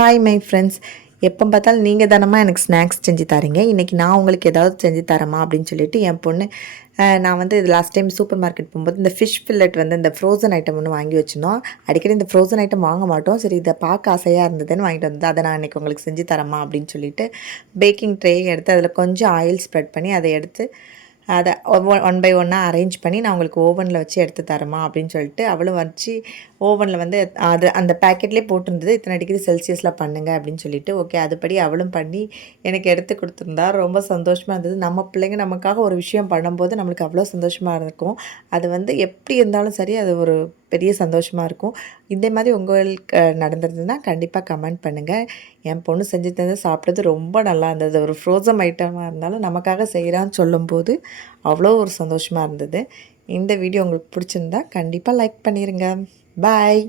Hi my friends. எப்போ பார்த்தாலும் நீங்கள் தானம்மா எனக்கு ஸ்நாக்ஸ் செஞ்சு தரீங்க. இன்றைக்கி நான் உங்களுக்கு ஏதாவது செஞ்சு தரேம்மா அப்படின்னு சொல்லிட்டு என் பொண்ணு நான் வந்து இது லாஸ்ட் டைம் சூப்பர் மார்க்கெட் போகும்போது இந்த ஃபிஷ் ஃபில்லட் வந்து இந்த ஃப்ரோசன் ஐட்டம் ஒன்று வாங்கி வச்சுருந்தோம். அடிக்கடி இந்த ஃப்ரோசன் ஐட்டம் வாங்க மாட்டோம். சரி, இதை பார்க்க ஆசையாக இருந்ததுன்னு வாங்கிட்டு வந்தது. அதை நான் இன்றைக்கி உங்களுக்கு செஞ்சு தரேம்மா அப்படின்னு சொல்லிட்டு பேக்கிங் ட்ரே எடுத்து அதில் கொஞ்சம் ஆயில் ஸ்ப்ரெட் பண்ணி அதை எடுத்து அதை ஒன் பை ஒன்னாக அரேஞ்ச் பண்ணி நான் உங்களுக்கு ஓவனில் வச்சு எடுத்து தரேம்மா அப்படின்னு சொல்லிட்டு அவளும் வச்சு ஓவனில் வந்து அது அந்த பேக்கெட்லேயே போட்டிருந்தது, இத்தனை டிகிரி செல்சியஸில் பண்ணுங்கள் அப்படின்னு சொல்லிட்டு ஓகே அதுபடி அவளும் பண்ணி எனக்கு எடுத்து கொடுத்துருந்தா. ரொம்ப சந்தோஷமாக இருந்தது. நம்ம பிள்ளைங்க நமக்காக ஒரு விஷயம் பண்ணும்போது நம்மளுக்கு அவ்வளோ சந்தோஷமாக இருக்கும். அது வந்து எப்படி இருந்தாலும் சரி, அது ஒரு பெரிய சந்தோஷமாக இருக்கும். இதே மாதிரி உங்களுக்கு நடந்திருந்ததுன்னா கண்டிப்பாக கமெண்ட் பண்ணுங்கள். என் பொண்ணு செஞ்சு தந்து சாப்பிட்டது ரொம்ப நல்லா இருந்தது. ஒரு ஃப்ரோசன் ஐட்டமாக இருந்தாலும் நமக்காக செய்கிறான்னு சொல்லும்போது அவ்வளோ ஒரு சந்தோஷமாக இருந்தது. இந்த வீடியோ உங்களுக்கு பிடிச்சிருந்தா கண்டிப்பாக லைக் பண்ணிடுங்க. பாய்.